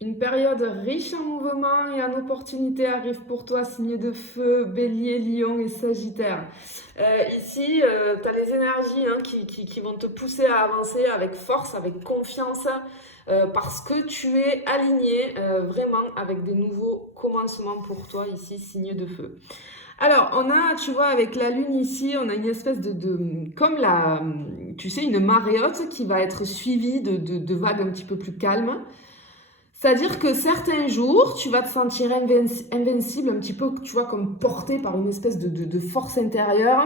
Une période riche en mouvements et en opportunités arrive pour toi, signe de feu, bélier, lion et sagittaire. Ici, tu as les énergies hein, qui vont te pousser à avancer avec force, avec confiance, parce que tu es aligné vraiment avec des nouveaux commencements pour toi, ici, signe de feu. Alors, on a, tu vois, avec la lune ici, on a une espèce comme tu sais, une marée haute qui va être suivie de vagues un petit peu plus calmes. C'est-à-dire que certains jours, tu vas te sentir invincible, un petit peu, tu vois, comme porté par une espèce de force intérieure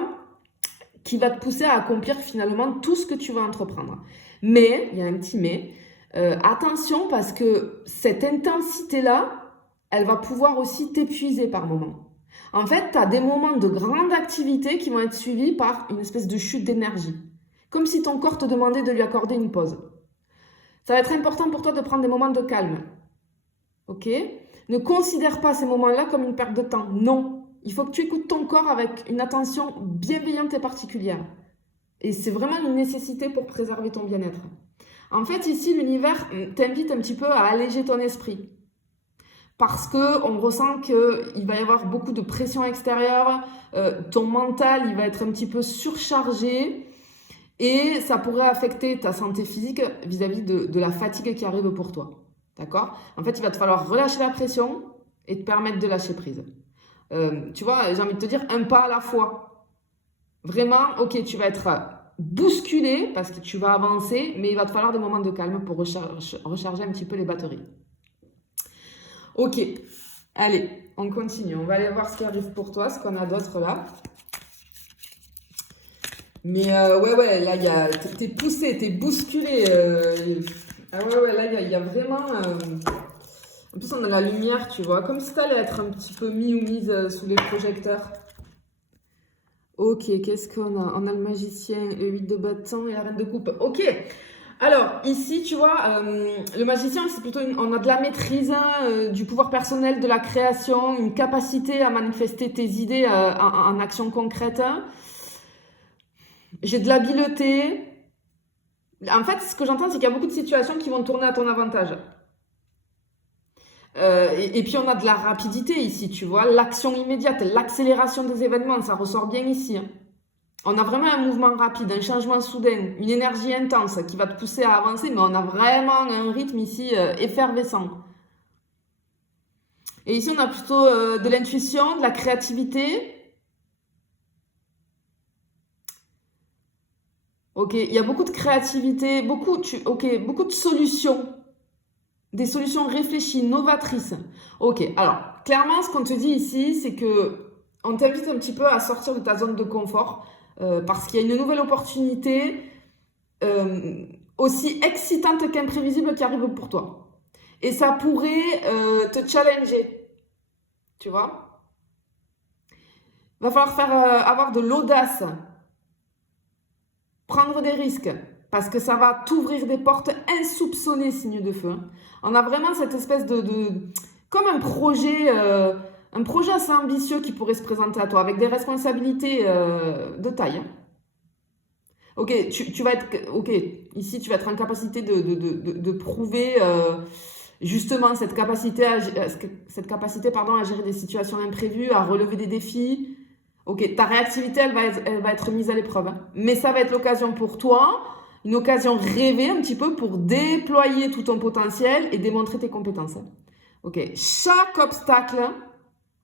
qui va te pousser à accomplir finalement tout ce que tu vas entreprendre. Mais, il y a un petit mais, attention parce que cette intensité-là, elle va pouvoir aussi t'épuiser par moments. En fait, tu as des moments de grande activité qui vont être suivis par une espèce de chute d'énergie. Comme si ton corps te demandait de lui accorder une pause. Ça va être important pour toi de prendre des moments de calme. Ok? Ne considère pas ces moments-là comme une perte de temps. Non. Il faut que tu écoutes ton corps avec une attention bienveillante et particulière. Et c'est vraiment une nécessité pour préserver ton bien-être. En fait, ici, l'univers t'invite un petit peu à alléger ton esprit. Parce qu'on ressent qu'il va y avoir beaucoup de pression extérieure, ton mental, il va être un petit peu surchargé et ça pourrait affecter ta santé physique vis-à-vis de la fatigue qui arrive pour toi. D'accord? En fait, il va te falloir relâcher la pression et te permettre de lâcher prise. Tu vois, j'ai envie de te dire un pas à la fois. Vraiment, ok, tu vas être bousculé parce que tu vas avancer, mais il va te falloir des moments de calme pour recharger un petit peu les batteries. Ok, allez, on continue. On va aller voir ce qui arrive pour toi, ce qu'on a d'autre là. Mais ouais, là, t'es poussé, t'es bousculé. Ah ouais, là, il y a vraiment... En plus, on a la lumière, tu vois, comme si t'allais être un petit peu mis ou mise sous les projecteurs. Ok, qu'est-ce qu'on a? On a le magicien, le 8 de bâton et la reine de coupe. Ok, alors ici, tu vois, le magicien, c'est plutôt... on a de la maîtrise, du pouvoir personnel, de la création, une capacité à manifester tes idées en action concrète. J'ai de l'habileté. En fait, ce que j'entends, c'est qu'il y a beaucoup de situations qui vont tourner à ton avantage. Et puis on a de la rapidité ici, tu vois, l'action immédiate, l'accélération des événements, ça ressort bien ici. Hein. On a vraiment un mouvement rapide, un changement soudain, une énergie intense qui va te pousser à avancer, mais on a vraiment un rythme ici effervescent. Et ici, on a plutôt de l'intuition, de la créativité. Ok, il y a beaucoup de créativité, beaucoup de solutions. Des solutions réfléchies, novatrices. Ok, alors, clairement, ce qu'on te dit ici, c'est que on t'invite un petit peu à sortir de ta zone de confort parce qu'il y a une nouvelle opportunité euh, aussi excitante qu'imprévisible qui arrive pour toi. Et ça pourrait te challenger, tu vois. Il va falloir avoir de l'audace, prendre des risques, parce que ça va t'ouvrir des portes insoupçonnées, signe de feu. Hein. On a vraiment cette espèce comme un projet assez ambitieux qui pourrait se présenter à toi, avec des responsabilités de taille. Hein. Ok, tu vas être, ok, ici tu vas être en capacité de prouver justement cette capacité pardon, à gérer des situations imprévues, à relever des défis. Ok, ta réactivité, elle va être mise à l'épreuve. Hein. Mais ça va être l'occasion pour toi, une occasion rêvée un petit peu pour déployer tout ton potentiel et démontrer tes compétences. Hein. Ok, chaque obstacle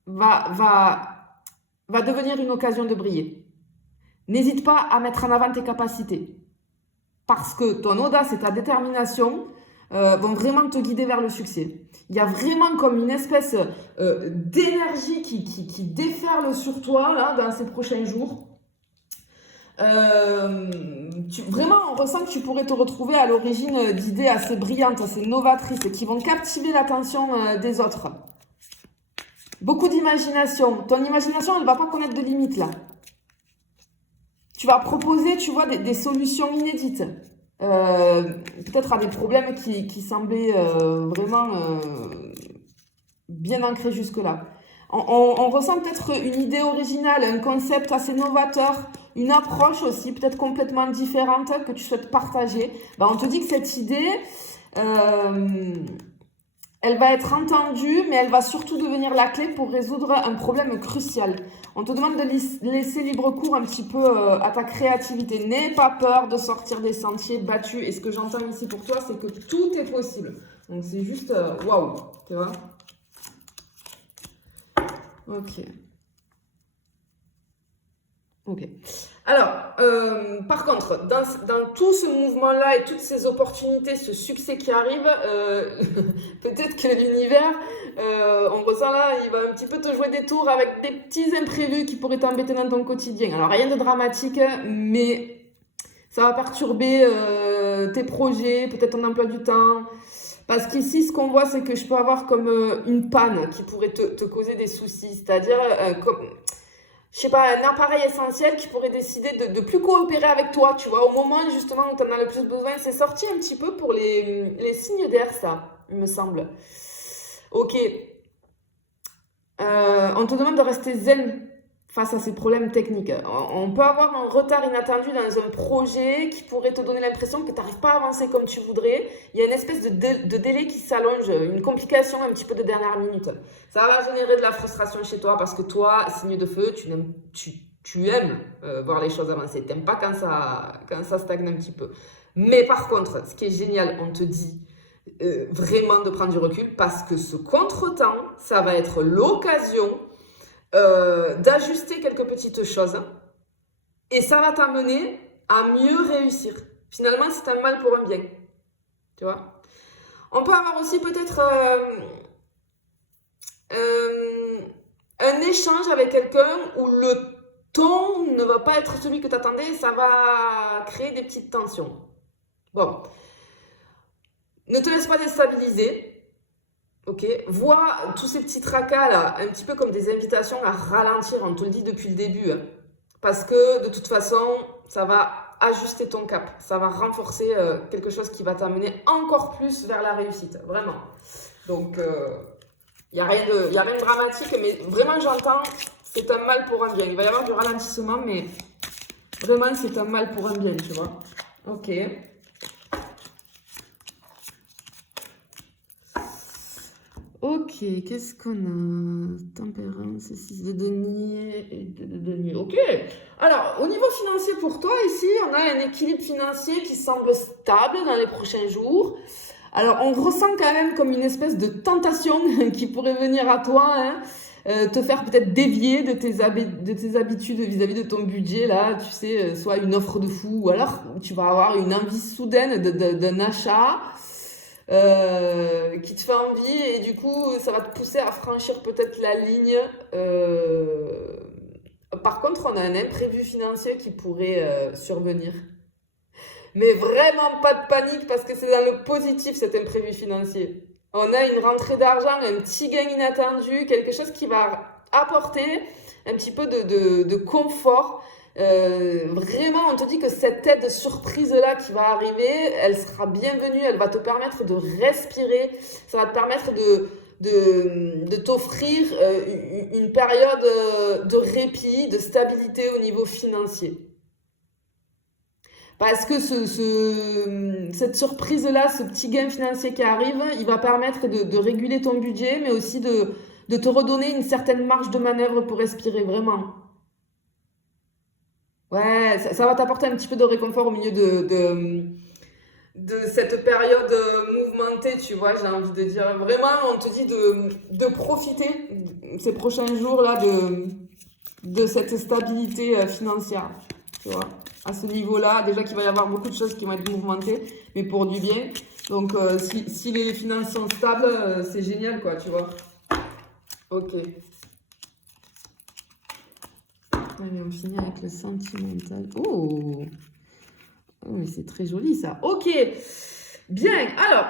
va, va, va devenir une occasion de briller. N'hésite pas à mettre en avant tes capacités. Parce que ton audace et ta détermination vont vraiment te guider vers le succès. Il y a vraiment comme une espèce d'énergie qui déferle sur toi là, dans ces prochains jours. Vraiment, on ressent que tu pourrais te retrouver à l'origine d'idées assez brillantes, assez novatrices, qui vont captiver l'attention des autres. Beaucoup d'imagination. Ton imagination, elle ne va pas connaître de limites là. Tu vas proposer, tu vois, des solutions inédites. Peut-être à des problèmes qui semblaient vraiment bien ancrés jusque-là. On ressent peut-être une idée originale, un concept assez novateur, une approche aussi peut-être complètement différente que tu souhaites partager. Ben, on te dit que cette idée, Elle va être entendue, mais elle va surtout devenir la clé pour résoudre un problème crucial. On te demande de laisser libre cours un petit peu à ta créativité. N'aie pas peur de sortir des sentiers battus. Et ce que j'entends ici pour toi, c'est que tout est possible. Donc c'est juste waouh, tu vois. Ok. Ok. Alors, par contre, dans tout ce mouvement-là et toutes ces opportunités, ce succès qui arrive, peut-être que l'univers, on ressent là, il va un petit peu te jouer des tours avec des petits imprévus qui pourraient t'embêter dans ton quotidien. Alors, rien de dramatique, mais ça va perturber tes projets, peut-être ton emploi du temps. Parce qu'ici, ce qu'on voit, c'est que je peux avoir comme une panne qui pourrait te causer des soucis. C'est-à-dire, je sais pas, un appareil essentiel qui pourrait décider de plus coopérer avec toi, tu vois, au moment justement où tu en as le plus besoin. C'est sorti un petit peu pour les signes d'air, ça, il me semble. Ok. On te demande de rester zen face à ces problèmes techniques. On peut avoir un retard inattendu dans un projet qui pourrait te donner l'impression que tu n'arrives pas à avancer comme tu voudrais. Il y a une espèce de délai qui s'allonge, une complication un petit peu de dernière minute. Ça va générer de la frustration chez toi parce que toi, signe de feu, tu aimes voir les choses avancer. Tu n'aimes pas quand ça stagne un petit peu. Mais par contre, ce qui est génial, on te dit vraiment de prendre du recul parce que ce contretemps, ça va être l'occasion d'ajuster quelques petites choses et ça va t'amener à mieux réussir. Finalement, c'est un mal pour un bien. Tu vois? On peut avoir aussi peut-être un échange avec quelqu'un où le ton ne va pas être celui que tu attendais et ça va créer des petites tensions. Bon. Ne te laisse pas déstabiliser. Ok, vois tous ces petits tracas là, un petit peu comme des invitations à ralentir, on te le dit depuis le début. Hein. Parce que de toute façon, ça va ajuster ton cap, ça va renforcer quelque chose qui va t'amener encore plus vers la réussite, vraiment. Donc, il n'y a rien de dramatique, mais vraiment j'entends, c'est un mal pour un bien. Il va y avoir du ralentissement, mais vraiment c'est un mal pour un bien, tu vois. Ok. Ok, qu'est-ce qu'on a? Tempérance, 6 de denier et 2 de denier. Ok. Alors, au niveau financier pour toi, ici, on a un équilibre financier qui semble stable dans les prochains jours. Alors, on ressent quand même comme une espèce de tentation qui pourrait venir à toi, hein, te faire peut-être dévier de tes habitudes vis-à-vis de ton budget, là, tu sais, soit une offre de fou, ou alors tu vas avoir une envie soudaine d'un achat. Qui te fait envie et du coup ça va te pousser à franchir peut-être la ligne. Par contre, on a un imprévu financier qui pourrait survenir. Mais vraiment pas de panique parce que c'est dans le positif cet imprévu financier. On a une rentrée d'argent, un petit gain inattendu, quelque chose qui va apporter un petit peu de confort. Vraiment, on te dit que cette aide surprise-là qui va arriver, elle sera bienvenue, elle va te permettre de respirer, ça va te permettre de t'offrir une période de répit, de stabilité au niveau financier. Parce que cette surprise-là, ce petit gain financier qui arrive, il va permettre de réguler ton budget, mais aussi de te redonner une certaine marge de manœuvre pour respirer, vraiment. Ouais, ça va t'apporter un petit peu de réconfort au milieu de cette période mouvementée, tu vois, j'ai envie de dire. Vraiment, on te dit de profiter ces prochains jours-là de cette stabilité financière, tu vois. À ce niveau-là, déjà qu'il va y avoir beaucoup de choses qui vont être mouvementées, mais pour du bien. Donc, si les finances sont stables, c'est génial, quoi, tu vois. Ok. Allez, on finit avec le sentimental. Oh, oh mais c'est très joli ça. Ok, bien. Alors,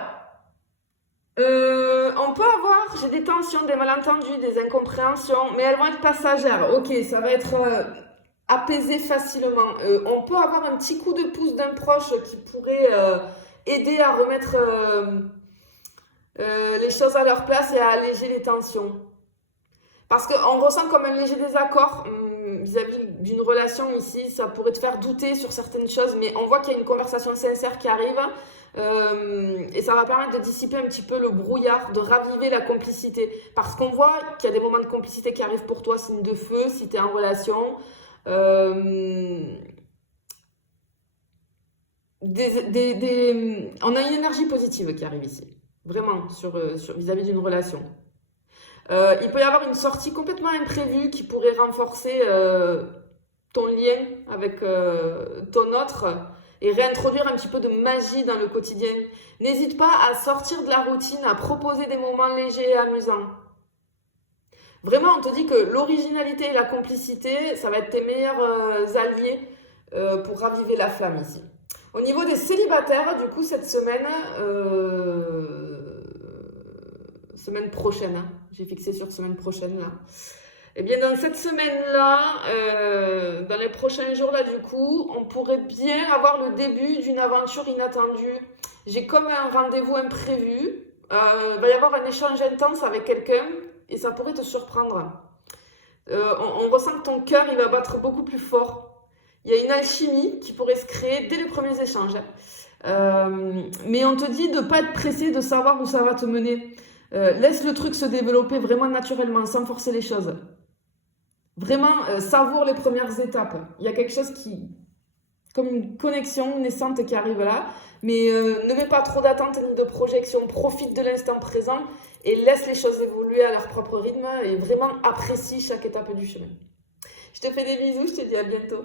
on peut avoir, j'ai des tensions, des malentendus, des incompréhensions, mais elles vont être passagères. Ok, ça va être apaisé facilement. On peut avoir un petit coup de pouce d'un proche qui pourrait aider à remettre les choses à leur place et à alléger les tensions. Parce qu'on ressent comme un léger désaccord vis-à-vis d'une relation ici. Ça pourrait te faire douter sur certaines choses, mais on voit qu'il y a une conversation sincère qui arrive. Et ça va permettre de dissiper un petit peu le brouillard, de raviver la complicité. Parce qu'on voit qu'il y a des moments de complicité qui arrivent pour toi, signe de feu, si tu es en relation. On a une énergie positive qui arrive ici, vraiment, vis-à-vis d'une relation. Il peut y avoir une sortie complètement imprévue qui pourrait renforcer ton lien avec ton autre et réintroduire un petit peu de magie dans le quotidien. N'hésite pas à sortir de la routine, à proposer des moments légers et amusants. Vraiment, on te dit que l'originalité et la complicité, ça va être tes meilleurs alliés pour raviver la flamme ici. Au niveau des célibataires, du coup, cette semaine, semaine prochaine, hein, j'ai fixé sur semaine prochaine là. Et bien dans cette semaine-là, dans les prochains jours là, du coup, on pourrait bien avoir le début d'une aventure inattendue. J'ai comme un rendez-vous imprévu. Il va y avoir un échange intense avec quelqu'un et ça pourrait te surprendre. On ressent que ton cœur il va battre beaucoup plus fort. Il y a une alchimie qui pourrait se créer dès les premiers échanges. Mais on te dit de ne pas être pressé, de savoir où ça va te mener. Laisse le truc se développer vraiment naturellement, sans forcer les choses. Vraiment, savoure les premières étapes. Il y a quelque chose comme une connexion naissante qui arrive là. Mais ne mets pas trop d'attente ni de projection. Profite de l'instant présent et laisse les choses évoluer à leur propre rythme et vraiment apprécie chaque étape du chemin. Je te fais des bisous, je te dis à bientôt.